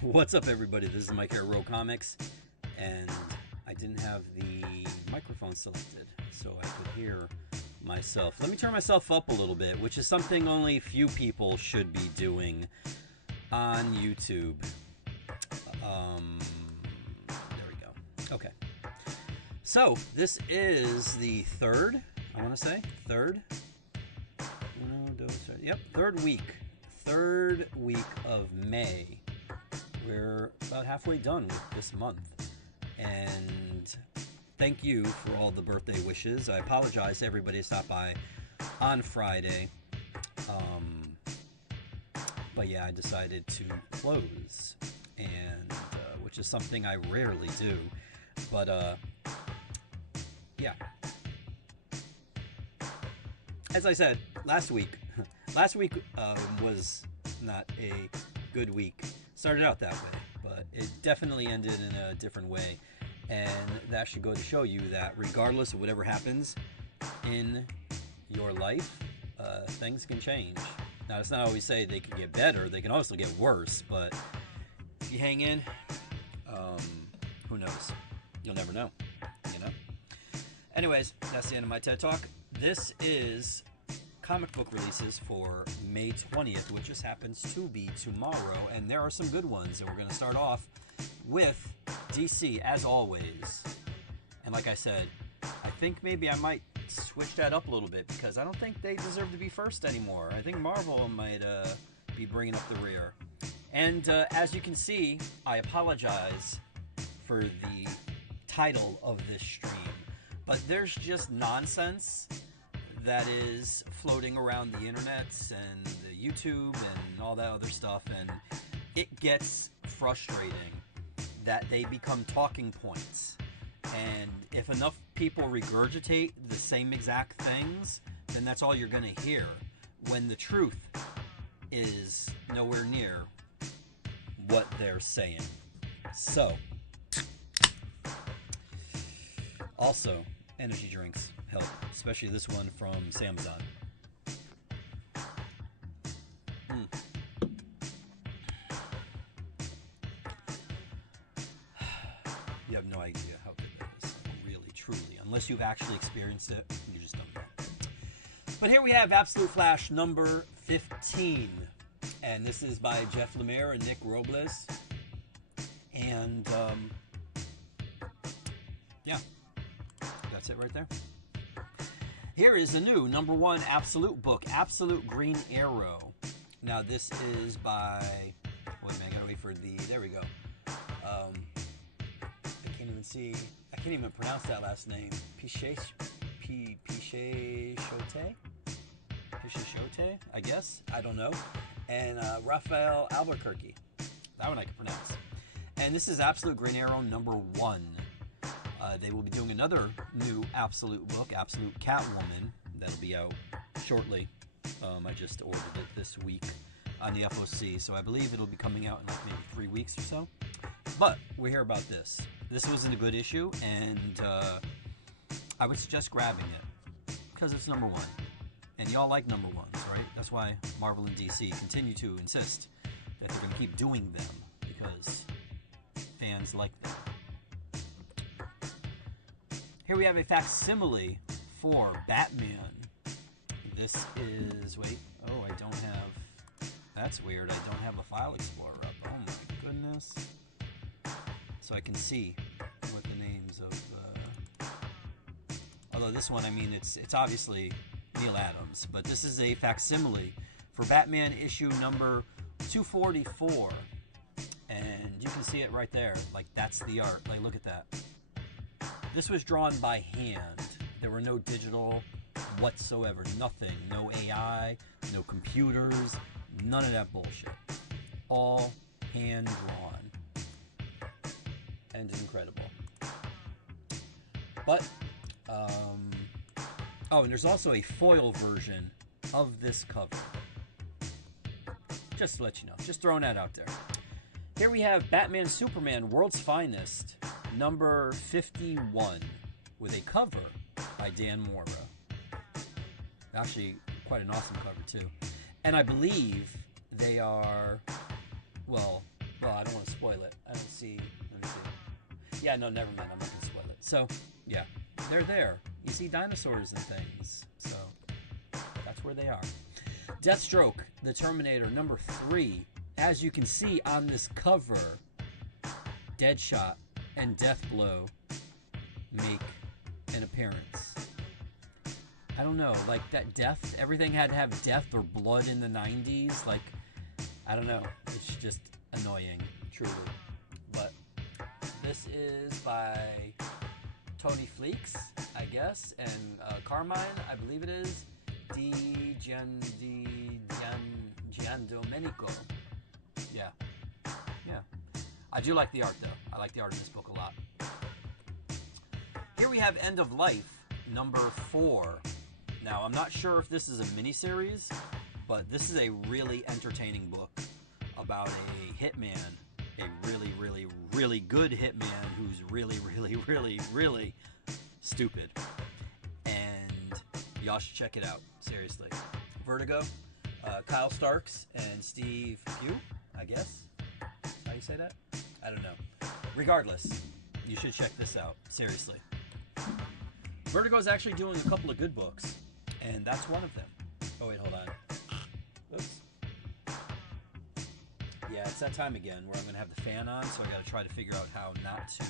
What's up, everybody? This is Mike here at Row Comics, and I didn't have the microphone selected so I could hear myself. Let me turn myself up a little bit, which is something only few people should be doing on YouTube. There we go. Okay. So, this is the third, I want to say, third week of May. We're about halfway done with this month, and thank you for all the birthday wishes. I apologize to everybody who stopped by on Friday, but yeah, I decided to close, and which is something I rarely do, but yeah, as I said last week was not a good week. Started out that way, but it definitely ended in a different way, and that should go to show you that regardless of whatever happens in your life, things can change. Now, it's not always say they can get better, they can also get worse, but if you hang in, who knows? You'll never know, you know? Anyways, that's the end of my TED Talk. This is comic book releases for May 20th, which just happens to be tomorrow, and there are some good ones, and we're going to start off with DC, as always. And like I said, I think maybe I might switch that up a little bit, because I don't think they deserve to be first anymore. I think Marvel might be bringing up the rear. And as you can see, I apologize for the title of this stream, but there's just nonsense that is floating around the internets and the YouTube and all that other stuff, and it gets frustrating that they become talking points, and if enough people regurgitate the same exact things, then that's all you're going to hear, when the truth is nowhere near what they're saying. So, also, energy drinks help, especially this one from Samsung. You have no idea how good that is, really, truly. Unless you've actually experienced it, you just don't know. But here we have Absolute Flash number 15. And this is by Jeff Lemire and Nick Robles. And, yeah, that's it right there. Here is the new number one Absolute book, Absolute Green Arrow. Now this is by, wait a minute, I gotta wait for the, there we go. I can't even pronounce that last name. Piche Shote, I guess, I don't know. And Raphael Albuquerque, that one I can pronounce. And this is Absolute Green Arrow number 1. They will be doing another new Absolute book, Absolute Catwoman, that'll be out shortly. I just ordered it this week on the FOC, so I believe it'll be coming out in like maybe 3 weeks or so. But we're here about this. This wasn't a good issue, and I would suggest grabbing it because it's number 1. And y'all like number 1s, right? That's why Marvel and DC continue to insist that they're going to keep doing them, because fans like them. Here we have a facsimile for Batman. This is, wait, oh, I don't have, that's weird, I don't have a file explorer up. Oh my goodness. So I can see what the names of, although this one, I mean, it's obviously Neil Adams, but this is a facsimile for Batman issue number 244. And you can see it right there, like that's the art, like look at that. This was drawn by hand. There were no digital whatsoever. Nothing. No AI, no computers, none of that bullshit. All hand drawn. And incredible. But, oh, and there's also a foil version of this cover. Just to let you know. Just throwing that out there. Here we have Batman Superman World's Finest, number 51, with a cover by Dan Mora. Actually, quite an awesome cover, too. And I believe they are, well, Well, I don't want to spoil it. I don't see. Let me see. Yeah, no, never mind. I'm not gonna spoil it. So, yeah, they're there. You see dinosaurs and things. So that's where they are. Deathstroke, the Terminator, number 3. As you can see on this cover, Deadshot and Deathblow make an appearance. I don't know, like that death, everything had to have death or blood in the 90s. Like, I don't know. It's just annoying, truly. But this is by Tony Fleeks, I guess, and Carmine, I believe it is, Giandomenico. Yeah. Yeah. I do like the art, though. I like the art in this book a lot. Here we have End of Life, number 4. Now, I'm not sure if this is a miniseries, but this is a really entertaining book about a hitman, a really, really, really good hitman who's really, really, really, really stupid. And y'all should check it out, seriously. Vertigo, Kyle Starks and Steve Pugh, I guess. How you say that? I don't know. Regardless, you should check this out, seriously. Vertigo's actually doing a couple of good books, and that's one of them. Oh, wait, hold on. Oops. Yeah, it's that time again where I'm going to have the fan on, so I got to try to figure out how not to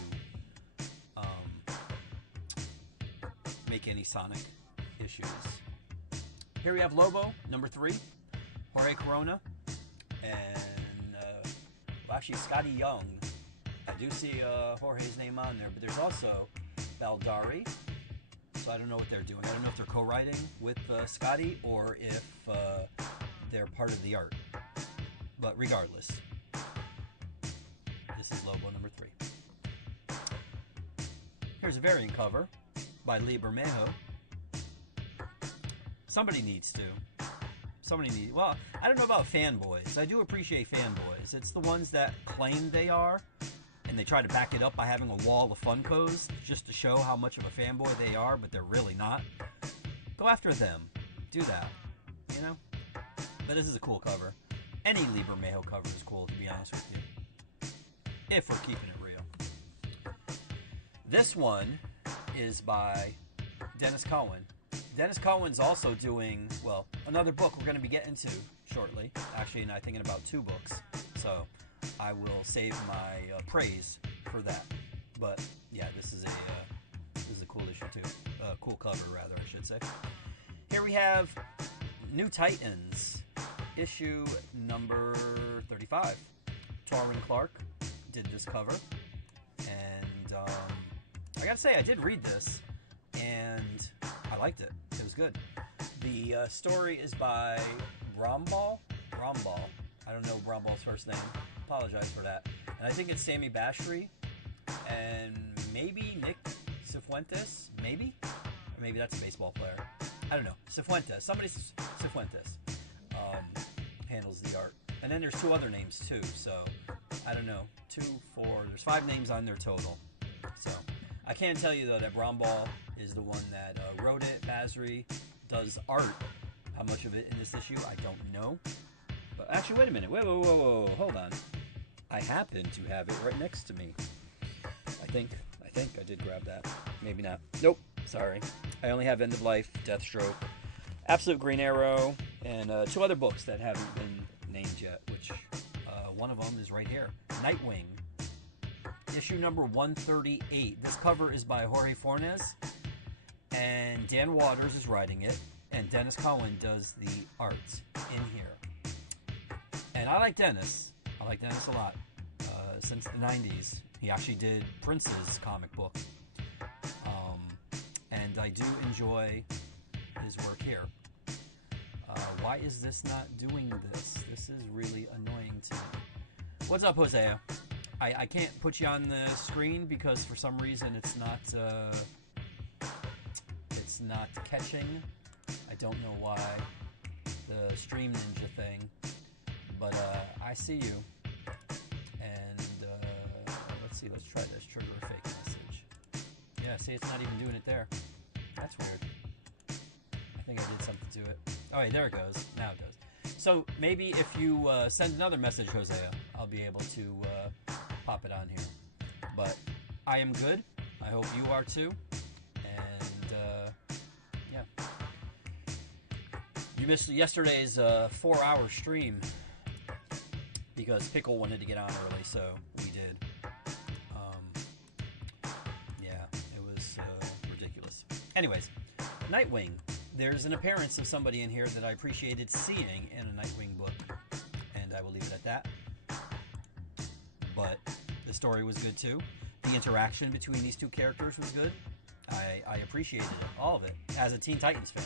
make any sonic issues. Here we have Lobo, number 3, Jorge Corona, and well, actually Scotty Young. I do see Jorge's name on there, but there's also Baldari. So I don't know what they're doing. I don't know if they're co-writing with Scotty or if they're part of the art. But regardless, this is Lobo number 3. Here's a variant cover by Lee Bermejo. Somebody needs to. Well, I don't know about fanboys. I do appreciate fanboys. It's the ones that claim they are, and they try to back it up by having a wall of Funkos just to show how much of a fanboy they are, but they're really not. Go after them. Do that. You know? But this is a cool cover. Any Lee Bermejo cover is cool, to be honest with you. If we're keeping it real. This one is by Dennis Cohen. Dennis Cohen's also doing, well, another book we're going to be getting to shortly. Actually, and I think in about 2 books. So I will save my praise for that. But yeah, this is a cool issue too. Cool cover, rather, I should say. Here we have New Titans, issue number 35. Torrin Clark did this cover, and I gotta say, I did read this, and I liked it. It was good. The story is by Bromball. I don't know Bromball's first name. Apologize for that. And I think it's Sammy Bashri and maybe Nick Cifuentes. Maybe? Or maybe that's a baseball player. I don't know. Cifuentes. Somebody Cifuentes handles the art. And then there's 2 other names too. So I don't know. 2, 4. There's 5 names on there total. So I can tell you though that Bromball is the one that wrote it. Basri does art. How much of it in this issue, I don't know. But actually, wait a minute. Whoa. Hold on. I happen to have it right next to me. I think I did grab that. Maybe not. Nope. Sorry. I only have End of Life, Deathstroke, Absolute Green Arrow, and 2 other books that haven't been named yet, which one of them is right here. Nightwing, issue number 138. This cover is by Jorge Fornes, and Dan Waters is writing it, and Dennis Cohen does the art in here. And I like Dennis. I like Dennis a lot. Since the 90s. He actually did Prince's comic book. And I do enjoy his work here. Why is this not doing this? This is really annoying to me. What's up, Hosea? I can't put you on the screen because for some reason it's not catching. I don't know why. The Stream Ninja thing. But I see you. And let's see, let's try this. Trigger a fake message. Yeah, see, it's not even doing it there. That's weird. I think I did something to it. Oh, wait, there it goes. Now it does. So maybe if you send another message, Hosea, I'll be able to pop it on here. But I am good. I hope you are too. And yeah. You missed yesterday's 4-hour stream because Pickle wanted to get on early, so we did. Yeah, it was ridiculous. Anyways, Nightwing. There's an appearance of somebody in here that I appreciated seeing in a Nightwing book, and I will leave it at that. But the story was good too. The interaction between these two characters was good. I appreciated it, all of it, as a Teen Titans fan,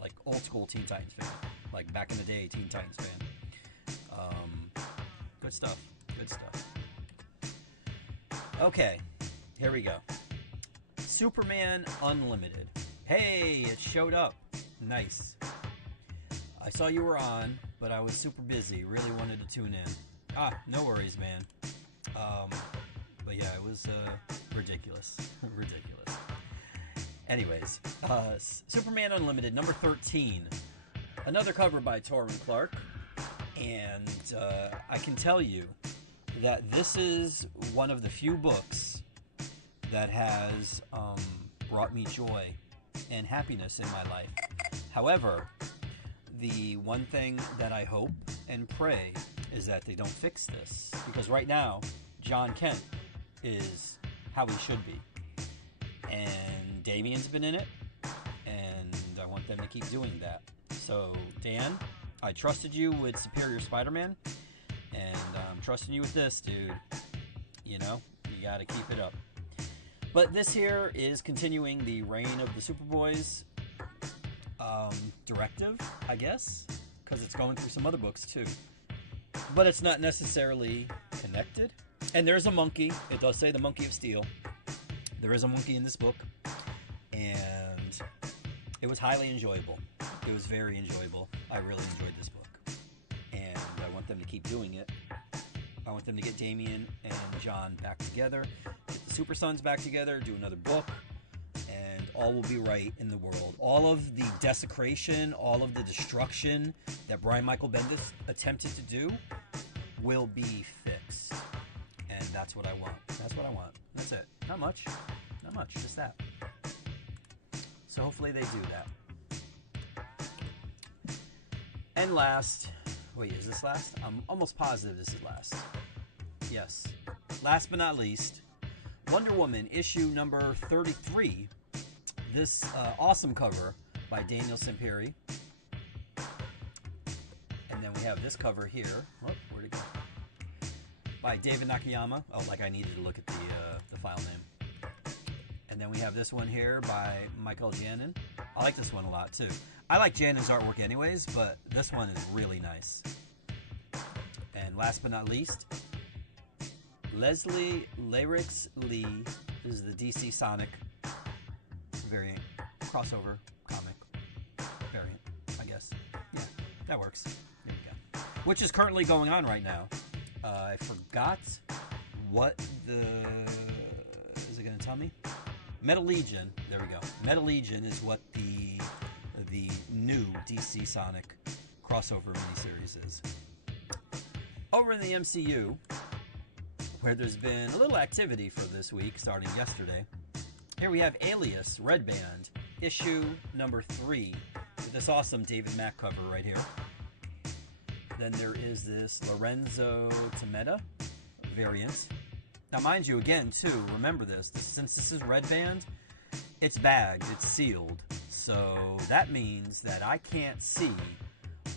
like old school Teen Titans fan, like back in the day Teen Titans fan. Good stuff. Good stuff. Okay, here we go. Superman Unlimited. Hey, it showed up. Nice. I saw you were on, but I was super busy. Really wanted to tune in. No worries, man. But yeah, it was ridiculous. Ridiculous. Anyways, Superman Unlimited, number 13. Another cover by Torrin Clark. And I can tell you that this is one of the few books that has brought me joy and happiness in my life. However, the one thing that I hope and pray is that they don't fix this, because right now John Kent is how he should be, and Damian's been in it, and I want them to keep doing that. So Dan, I trusted you with Superior Spider-Man, and I'm trusting you with this, dude. You know, you gotta keep it up. But this here is continuing the reign of the Superboys directive, I guess, because it's going through some other books too. But it's not necessarily connected. And there's a monkey. It does say the Monkey of Steel. There is a monkey in this book. And it was highly enjoyable. It was very enjoyable. I really enjoyed this book. And I want them to keep doing it. I want them to get Damian and John back together, get the Super Sons back together, do another book, and all will be right in the world. All of the desecration, all of the destruction that Brian Michael Bendis attempted to do will be fixed. And that's what I want. That's what I want. That's it. Not much. Not much. Just that. So hopefully they do that. And last... Wait, is this last? I'm almost positive this is last. Yes. Last but not least, Wonder Woman issue number 33. This awesome cover by Daniel Samperi. And then we have this cover here. Oh, where'd it go? By David Nakayama. Oh, like I needed to look at the file name. And then we have this one here by Michael Janin. I like this one a lot too. I like Janin's artwork anyways, but this one is really nice. And last but not least, Leslie Lyrics Lee is the DC Sonic variant, crossover comic variant, I guess. Yeah, that works. There we go. Which is currently going on right now. I forgot what is it going to tell me? Metal Legion. There we go. Metal Legion is what the new DC Sonic crossover miniseries is. Over in the MCU, where there's been a little activity for this week, starting yesterday, here we have Alias Red Band, issue number 3, with this awesome David Mack cover right here. Then there is this Lorenzo Tometa variant. Now, mind you, again, too, remember this, since this is Red Band, it's bagged, it's sealed. So that means that I can't see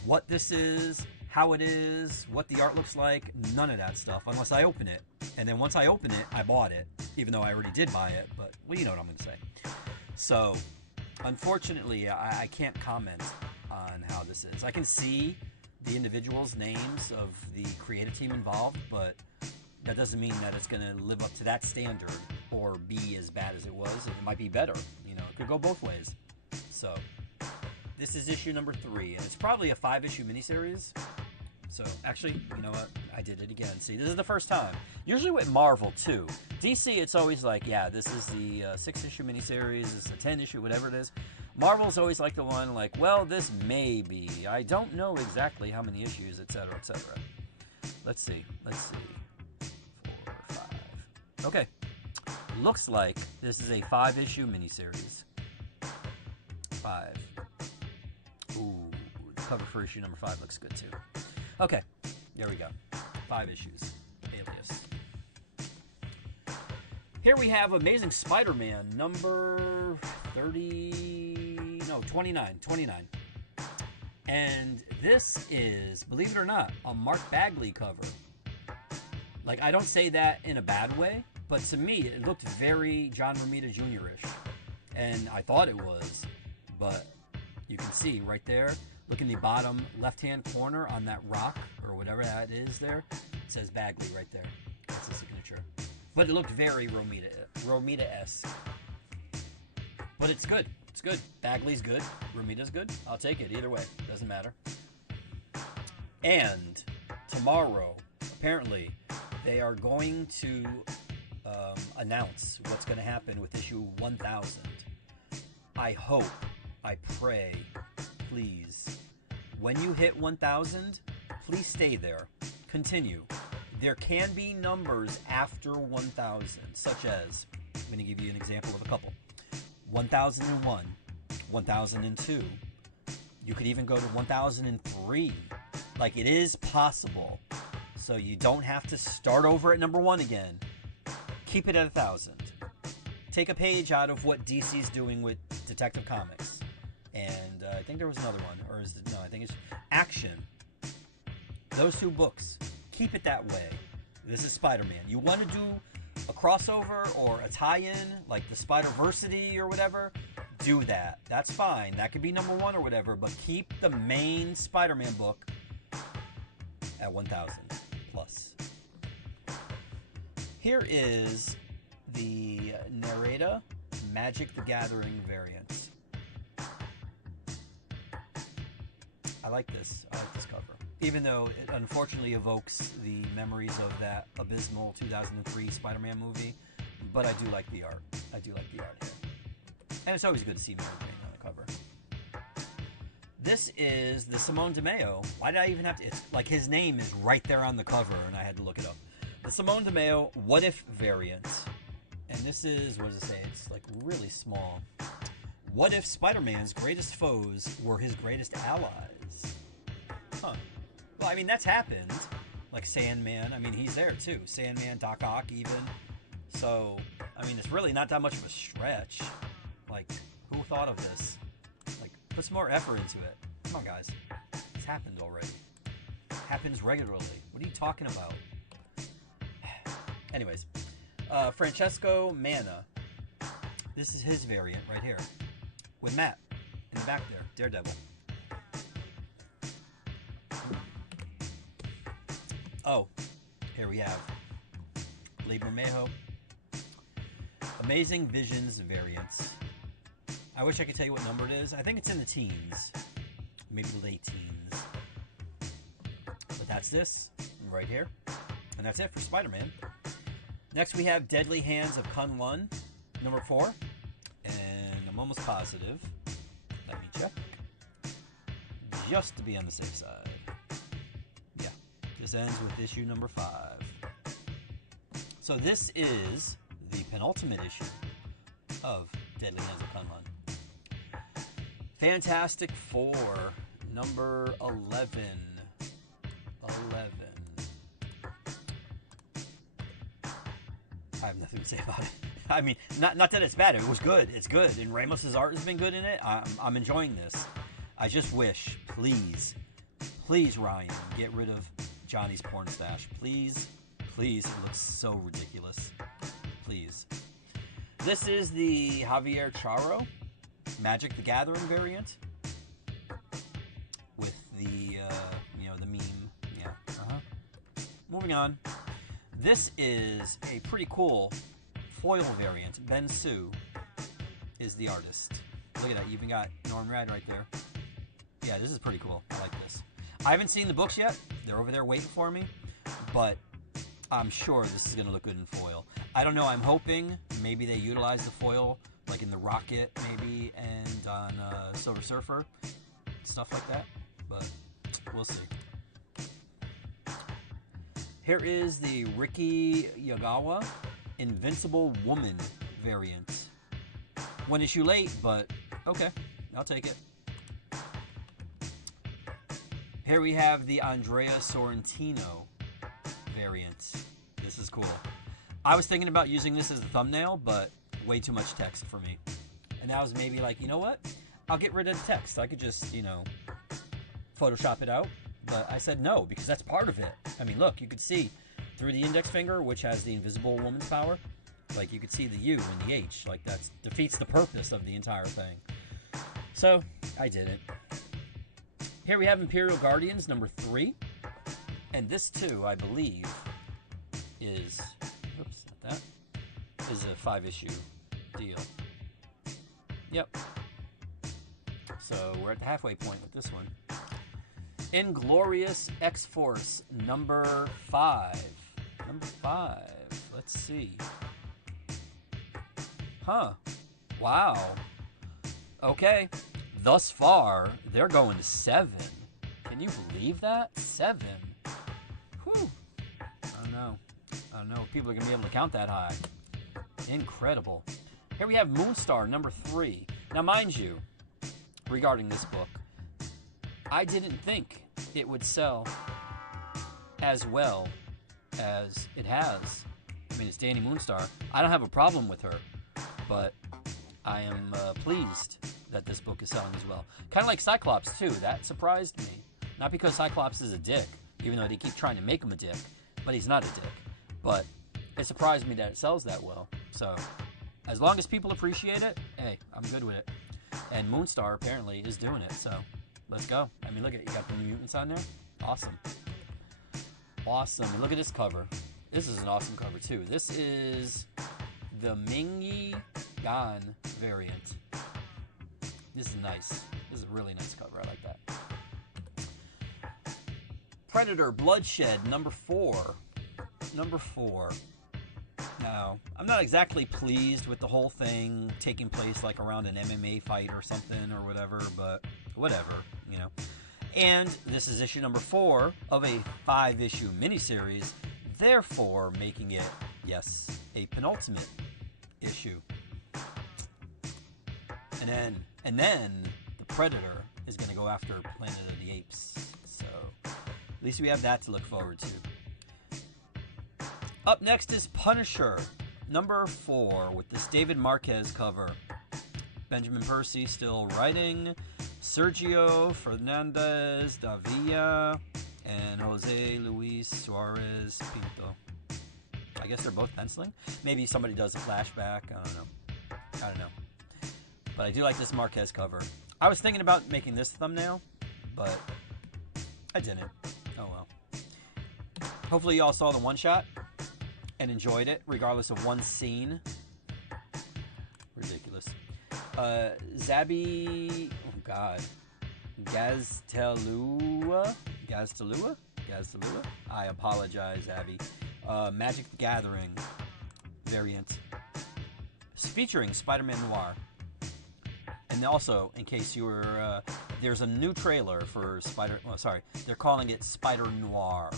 what this is, how it is, what the art looks like, none of that stuff, unless I open it. And then once I open it, I bought it, even though I already did buy it, but well, you know what I'm going to say. So, unfortunately, I can't comment on how this is. I can see the individuals' names of the creative team involved, but that doesn't mean that it's going to live up to that standard or be as bad as it was. It might be better. You know, it could go both ways. So, this is issue number 3, and it's probably a 5-issue miniseries. So, actually, you know what? I did it again. See, this is the first time. Usually with Marvel, too. DC, it's always like, yeah, this is the 6-issue miniseries, this is a 10-issue, whatever it is. Marvel's always like the one like, well, this may be. I don't know exactly how many issues, etc., etc. Let's see. 4, 5. Okay. Looks like this is a 5-issue miniseries. 5. Ooh, the cover for issue number 5 looks good too. Okay, there we go. 5 issues. Alias. Here we have Amazing Spider-Man number 29. And this is, believe it or not, a Mark Bagley cover. Like, I don't say that in a bad way, but to me, it looked very John Romita Jr.-ish. And I thought it was, but you can see right there, look in the bottom left-hand corner on that rock, or whatever that is there, it says Bagley right there. That's the signature. But it looked very Romita-esque. But it's good. It's good. Bagley's good. Romita's good. I'll take it either way. Doesn't matter. And tomorrow, apparently, they are going to announce what's going to happen with issue 1000. I hope, I pray, please, when you hit 1000, please stay there. Continue. There can be numbers after 1000, such as, I'm going to give you an example of a couple. 1001, 1002. You could even go to 1003. Like, it is possible. So you don't have to start over at number 1 again. Keep it at 1000. Take a page out of what DC's doing with Detective Comics. And I think there was another one. Or is it, no, I think it's Action. Those 2 books. Keep it that way. This is Spider-Man. You want to do a crossover or a tie-in, like the Spider-Versity or whatever, do that. That's fine. That could be number 1 or whatever, but keep the main Spider-Man book at 1000 plus. Here is the Narita Magic the Gathering variant. I like this. I like this cover. Even though it unfortunately evokes the memories of that abysmal 2003 Spider-Man movie, but I do like the art. I do like the art here. And it's always good to see Mary Jane on the cover. This is the Simone DeMeo. Why did I even have to? It's like his name is right there on the cover, and I had to look it up. The Simone DeMeo What If variant. And this is, what does it say? It's like really small. What if Spider-Man's greatest foes were his greatest allies? Huh. Well, I mean, that's happened. Like Sandman. I mean, he's there too. Sandman, Doc Ock, even. So, I mean, it's really not that much of a stretch. Like, who thought of this? Like, put some more effort into it. Come on, guys. It's happened already. It happens regularly. What are you talking about? Anyways, Francesco Manna. This is his variant right here. With Matt in the back there. Daredevil. Oh, here we have Lee Bermejo. Amazing Visions variants. I wish I could tell you what number it is. I think it's in the teens. Maybe late teens. But that's this right here. And that's it for Spider-Man. Next we have Deadly Hands of Kunlun, number 4. And I'm almost positive. Let me check. Just to be on the safe side. Yeah. This ends with issue number 5. So this is the penultimate issue of Deadly Hands of Kunlun. Fantastic Four, number 11. 11. I have nothing to say about it. I mean, not that it's bad. It was good. It's good. And Ramos's art has been good in it. I'm enjoying this. I just wish, please, Ryan, get rid of Johnny's porn stash. Please. It looks so ridiculous. Please. This is the Javier Charo Magic the Gathering variant with the, the meme. Yeah. Moving on. This is a pretty cool foil variant. Ben Su is the artist. Look at that. You even got Norman Rad right there. Yeah, this is pretty cool. I like this. I haven't seen the books yet. They're over there waiting for me. But I'm sure this is going to look good in foil. I don't know. I'm hoping maybe they utilize the foil like in the Rocket maybe, and on Silver Surfer, stuff like that. But we'll see. Here is the Riki Yagawa Invincible Woman variant. One issue late, but okay, I'll take it. Here we have the Andrea Sorrentino variant. This is cool. I was thinking about using this as a thumbnail, but way too much text for me. And I was maybe like, you know what? I'll get rid of the text. I could just, you know, Photoshop it out. But I said no, because that's part of it. I mean, look, you could see through the index finger, which has the invisible woman's power. Like, you could see the U and the H. Like, that defeats the purpose of the entire thing. So, I did it. Here we have Imperial Guardians number 3. And this, too, I believe, is... Oops, not that. Is a 5-issue deal. Yep. So, we're at the halfway point with this one. Inglorious X-Force number 5. Number 5. Let's see. Huh. Wow. Okay. Thus far, they're going to 7. Can you believe that? 7. Whew. I don't know. I don't know if people are going to be able to count that high. Incredible. Here we have Moonstar number 3. Now, mind you, regarding this book, I didn't think it would sell as well as it has. I mean, it's Danny Moonstar. I don't have a problem with her, but I am pleased that this book is selling as well. Kind of like Cyclops, too. That surprised me. Not because Cyclops is a dick, even though they keep trying to make him a dick, but he's not a dick. But it surprised me that it sells that well. So, as long as people appreciate it, hey, I'm good with it. And Moonstar apparently is doing it, so let's go. I mean, look at it. You got the New Mutants on there. Awesome. Awesome. And look at this cover. This is an awesome cover, too. This is the Mingy Gan variant. This is nice. This is a really nice cover. I like that. Predator Bloodshed number 4. Number 4. Now, I'm not exactly pleased with the whole thing taking place like around an MMA fight or something or whatever, but whatever, you know. And this is issue number 4 of a 5-issue miniseries, therefore making it, yes, a penultimate issue. And then the Predator is going to go after Planet of the Apes. So, at least we have that to look forward to. Up next is Punisher, number 4, with this David Marquez cover. Benjamin Percy still writing. Sergio Fernandez Davila and Jose Luis Suarez Pinto. I guess they're both penciling. Maybe somebody does a flashback. I don't know. But I do like this Marquez cover. I was thinking about making this thumbnail, but I didn't. Oh well. Hopefully you all saw the one-shot and enjoyed it, regardless of one scene. Ridiculous. Zabi... Oh, God. Gaztelua? I apologize, Abby. Magic the Gathering variant. Featuring Spider-Man Noir. And also, in case you were... there's a new trailer for they're calling it Spider Noir.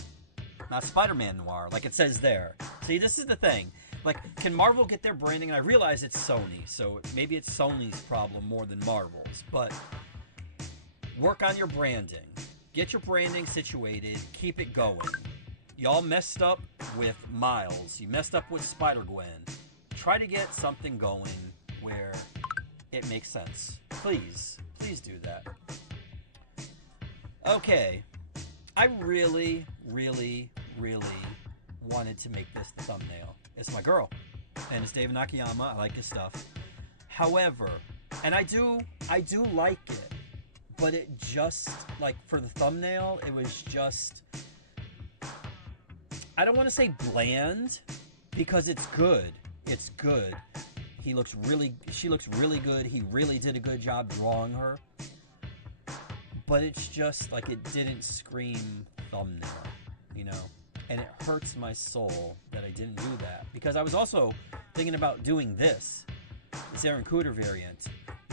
Not Spider-Man Noir, like it says there. See, this is the thing. Like, can Marvel get their branding? And I realize it's Sony, so maybe it's Sony's problem more than Marvel's. But work on your branding. Get your branding situated. Keep it going. Y'all messed up with Miles. You messed up with Spider-Gwen. Try to get something going where it makes sense. Please. Please do that. Okay. I really, really, really wanted to make this the thumbnail. It's my girl. And it's David Nakayama. I like his stuff. However, and I do like it, but it just, like, for the thumbnail, it was just, I don't want to say bland, because it's good. It's good. She looks really good. He really did a good job drawing her. But it's just, like, it didn't scream thumbnail, you know? And it hurts my soul that I didn't do that. Because I was also thinking about doing this. this Aaron Cooter variant,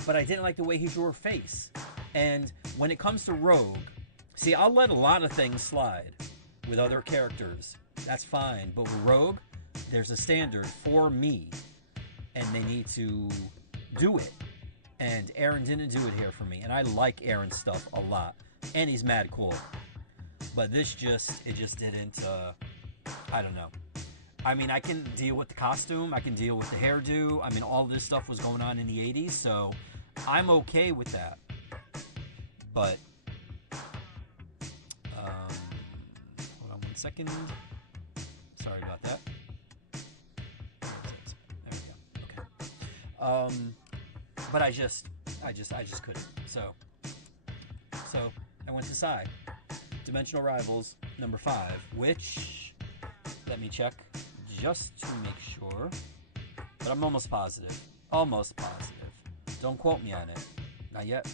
but I didn't like the way he drew her face. And when it comes to Rogue, see, I'll let a lot of things slide with other characters. That's fine. But with Rogue, there's a standard for me, and they need to do it. And Aaron didn't do it here for me. And I like Aaron's stuff a lot. And he's mad cool. But this just didn't, I don't know. I mean, I can deal with the costume. I can deal with the hairdo. I mean, all this stuff was going on in the 80s, so I'm okay with that. But, hold on 1 second. Sorry about that. There we go. Okay. But I just couldn't. So I went to Psy. Dimensional Rivals number 5, which, let me check just to make sure, but I'm almost positive. Almost positive. Don't quote me on it. Not yet.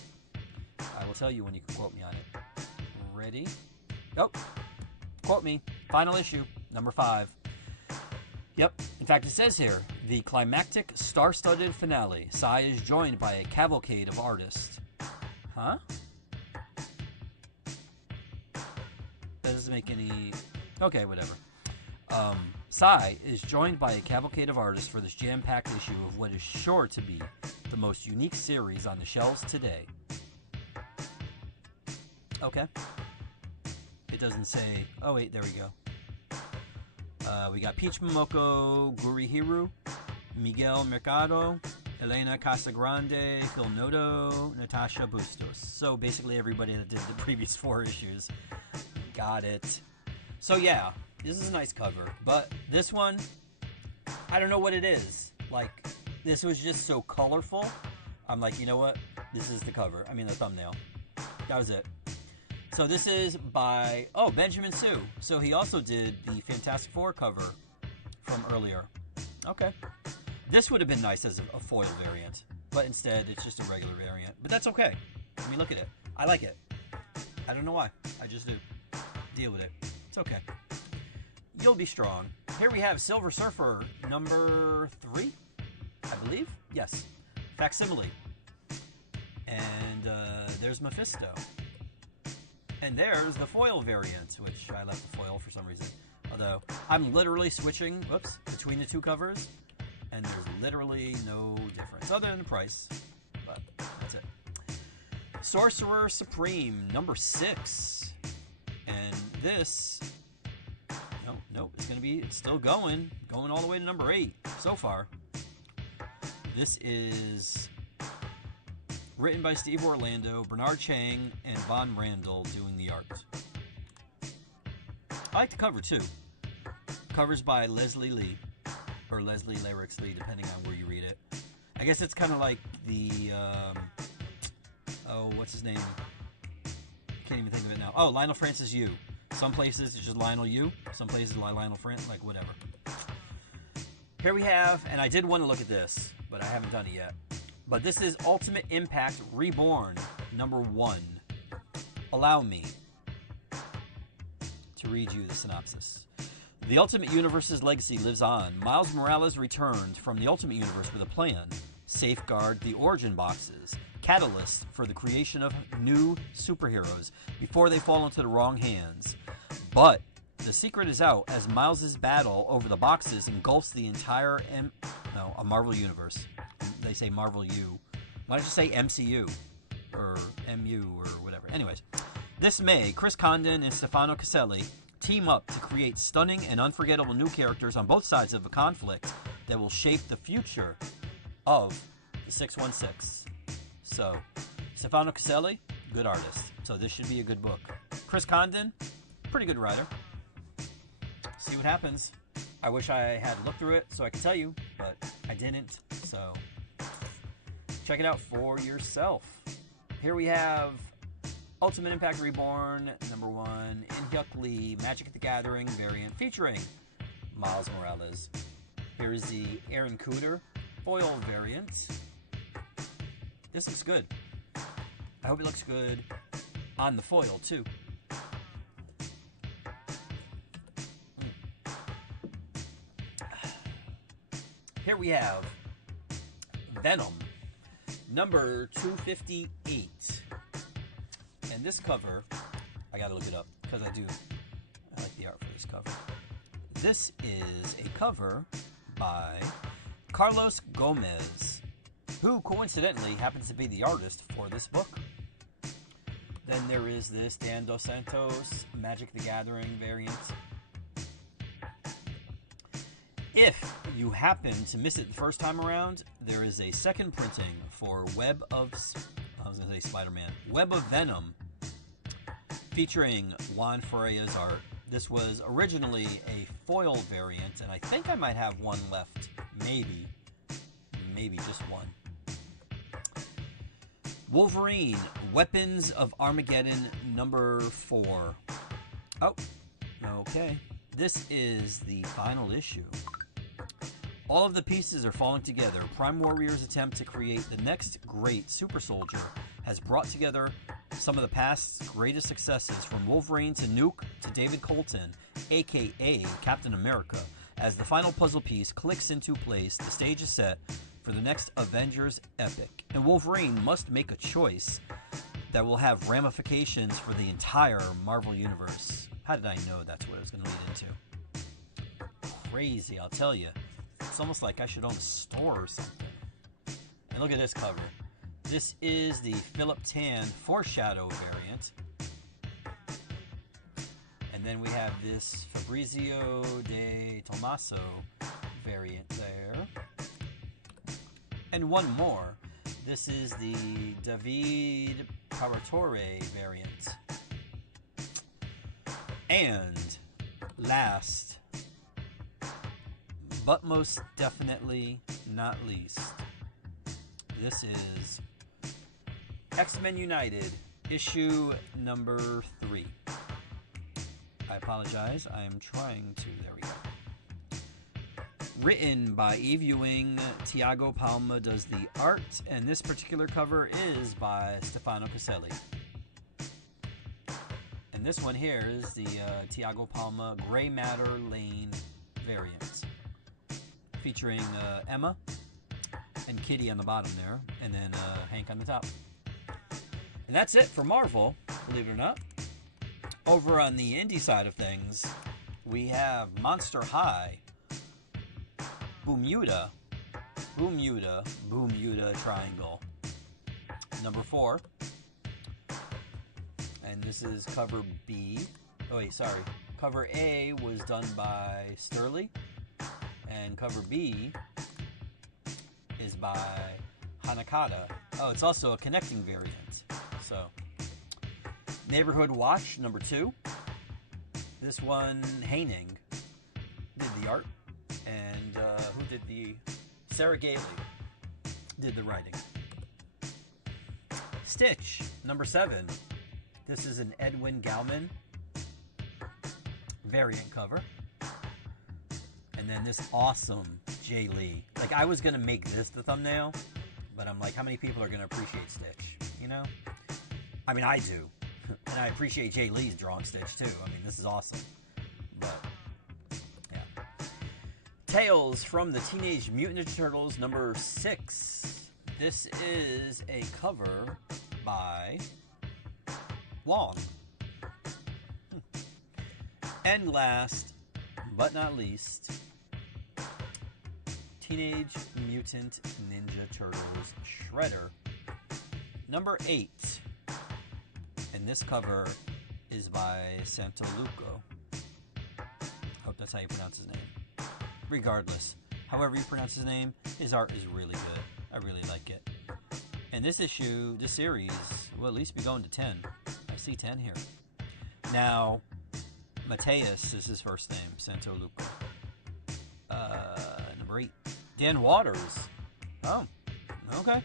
I will tell you when you can quote me on it. Ready? Oh, quote me. Final issue, number 5. Yep. In fact, it says here, the climactic, star-studded finale. Psy is joined by a cavalcade of artists. Huh? That doesn't make any... Okay, whatever. Psy is joined by a cavalcade of artists for this jam-packed issue of what is sure to be the most unique series on the shelves today. Okay. It doesn't say... Oh, wait, there we go. We got Peach Momoko, Gurihiru, Miguel Mercado, Elena Casagrande, Phil Noto, Natasha Bustos. So basically everybody that did the previous 4 issues. Got it. So yeah, this is a nice cover. But this one, I don't know what it is. Like, this was just so colorful. I'm like, you know what? This is the cover. I mean, the thumbnail. That was it. So this is by, Benjamin Sue. So he also did the Fantastic Four cover from earlier. Okay. This would have been nice as a foil variant. But instead, it's just a regular variant. But that's okay. I mean, look at it. I like it. I don't know why. I just do. Deal with it. It's okay. You'll be strong. Here we have Silver Surfer number 3, I believe. Yes. Facsimile. And there's Mephisto. And there's the foil variant, which I left the foil for some reason. Although, I'm literally switching, between the 2 covers. And there's literally no difference, other than the price. But that's it. Sorcerer Supreme, number 6. And this... Nope, it's still going all the way to number 8 so far. This is written by Steve Orlando, Bernard Chang, and Von Randall doing the art. I like the cover too. Covers by Leslie Lee, or Leslie Lyrics Lee, depending on where you read it. I guess it's kind of like the, what's his name? Can't even think of it now. Oh, Lionel Francis Yu. Some places it's just Lionel Yu. Some places Lionel Francis, like whatever. Here we have, and I did want to look at this, but I haven't done it yet. But this is Ultimate Impact Reborn, number 1. Allow me to read you the synopsis. The Ultimate Universe's legacy lives on. Miles Morales returned from the Ultimate Universe with a plan. Safeguard the origin boxes. Catalyst for the creation of new superheroes before they fall into the wrong hands. But the secret is out as Miles' battle over the boxes engulfs the entire a Marvel Universe. They say Marvel U. Why don't you say MCU? Or MU or whatever. Anyways, this May, Chris Condon and Stefano Caselli team up to create stunning and unforgettable new characters on both sides of a conflict that will shape the future of the 616. So, Stefano Caselli, good artist. So this should be a good book. Chris Condon, pretty good writer. See what happens. I wish I had looked through it so I could tell you, but I didn't. So, check it out for yourself. Here we have Ultimate Impact Reborn, number 1, In-Hyuk Lee, Magic at the Gathering variant featuring Miles Morales. Here is the Aaron Cooter foil variant. This looks good. I hope it looks good on the foil, too. Here we have Venom, number 258. And this cover, I gotta look it up because I like the art for this cover. This is a cover by Carlos Gomez, who coincidentally happens to be the artist for this book. Then there is this Dan Dos Santos Magic the Gathering variant. If you happen to miss it the first time around, there is a second printing for Web of Venom, featuring Juan Ferreira's art. This was originally a foil variant, and I think I might have one left. Maybe just one. Wolverine, Weapons of Armageddon, number 4. Oh, okay. This is the final issue. All of the pieces are falling together. Prime Warrior's attempt to create the next great super soldier has brought together some of the past's greatest successes, from Wolverine to Nuke to David Colton, aka Captain America. As the final puzzle piece clicks into place, the stage is set for the next Avengers epic, and Wolverine must make a choice that will have ramifications for the entire Marvel Universe. How did I know that's what it was going to lead into? Crazy, I'll tell you. It's almost like I should own a store or something. And look at this cover. This is the Philip Tan Foreshadow variant. And then we have this Fabrizio de Tomaso variant there. And one more. This is the David Paratore variant. And last, but most definitely not least, this is X-Men United, issue number 3. I apologize. I am trying to... There we go. Written by Eve Ewing. Tiago Palma does the art, and this particular cover is by Stefano Caselli. And this one here is the Tiago Palma Gray Matter Lane variant, featuring Emma and Kitty on the bottom there, and then Hank on the top. And that's it for Marvel, believe it or not. Over on the indie side of things, we have Monster High, Bermuda Triangle, number 4. And this is cover B. Oh wait, sorry. Cover A was done by Sturley, and cover B is by Hanakata. Oh, it's also a connecting variant. So, Neighborhood Watch, number 2. This one, Haining did the art, and who did the... Sarah Gailey did the writing. Stitch, number 7. This is an Edwin Galman variant cover. And then this awesome Jay Lee. Like, I was going to make this the thumbnail, but I'm like, how many people are going to appreciate Stitch? You know? I mean, I do. And I appreciate Jay Lee's drawing Stitch, too. I mean, this is awesome. But, yeah. Tales from the Teenage Mutant Ninja Turtles, number 6. This is a cover by Wong. And last, but not least, Teenage Mutant Ninja Turtles Shredder, number 8. And this cover is by Santaluco. Hope that's how you pronounce his name. Regardless, however you pronounce his name, his art is really good. I really like it. And this issue, this series, will at least be going to 10. I see 10 here. Now, Mateus is his first name, Santaluco. Number 8. Dan Waters. Oh, okay.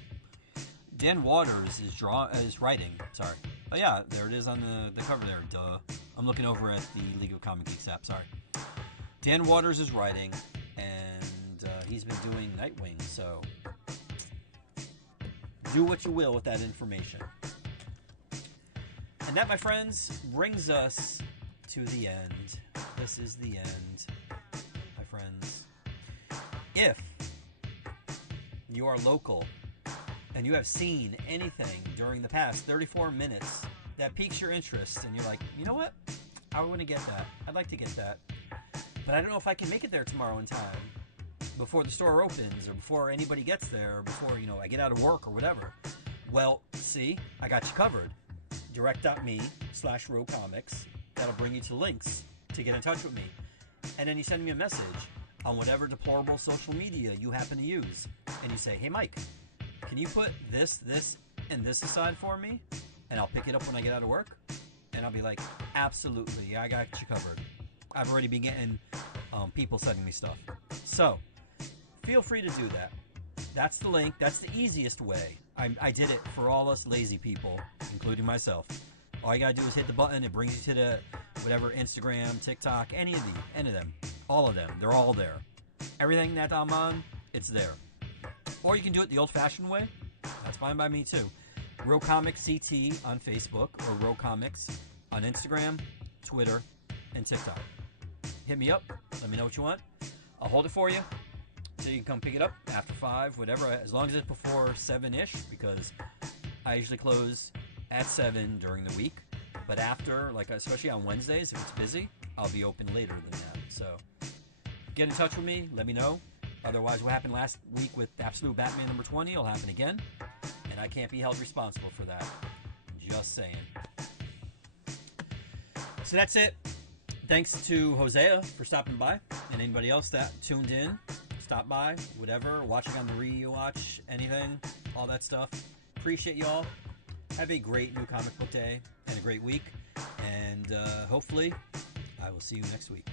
Dan Waters is writing. Sorry. Oh yeah, there it is on the cover there. Duh. I'm looking over at the League of Comic Geeks app. Sorry. Dan Waters is writing, and he's been doing Nightwing. So do what you will with that information. And that, my friends, brings us to the end. This is the end, my friends. If you are local and you have seen anything during the past 34 minutes that piques your interest, and you're like, you know what? I want to get that. I'd like to get that. But I don't know if I can make it there tomorrow in time before the store opens or before anybody gets there or before, I get out of work or whatever. Well, see, I got you covered. direct.me/RoComics. That'll bring you to links to get in touch with me. And then you send me a message on whatever deplorable social media you happen to use. And you say, hey, Mike, can you put this, and this aside for me? And I'll pick it up when I get out of work. And I'll be like, absolutely, I got you covered. I've already been getting people sending me stuff. So, feel free to do that. That's the link. That's the easiest way. I did it for all us lazy people, including myself. All you gotta do is hit the button. It brings you to the whatever, Instagram, TikTok, any of them. All of them. They're all there. Everything that I'm on, it's there. Or you can do it the old-fashioned way. That's fine by me, too. RoComics CT on Facebook, or RoComics on Instagram, Twitter, and TikTok. Hit me up. Let me know what you want. I'll hold it for you so you can come pick it up after 5, whatever, as long as it's before 7-ish, because I usually close at 7 during the week. But after, like especially on Wednesdays, if it's busy, I'll be open later than that. So get in touch with me. Let me know. Otherwise, what happened last week with Absolute Batman number 20 will happen again. And I can't be held responsible for that. Just saying. So that's it. Thanks to Hosea for stopping by, and anybody else that tuned in, stopped by, whatever, watching on the rewatch, anything, all that stuff. Appreciate y'all. Have a great new comic book day and a great week. And hopefully, I will see you next week.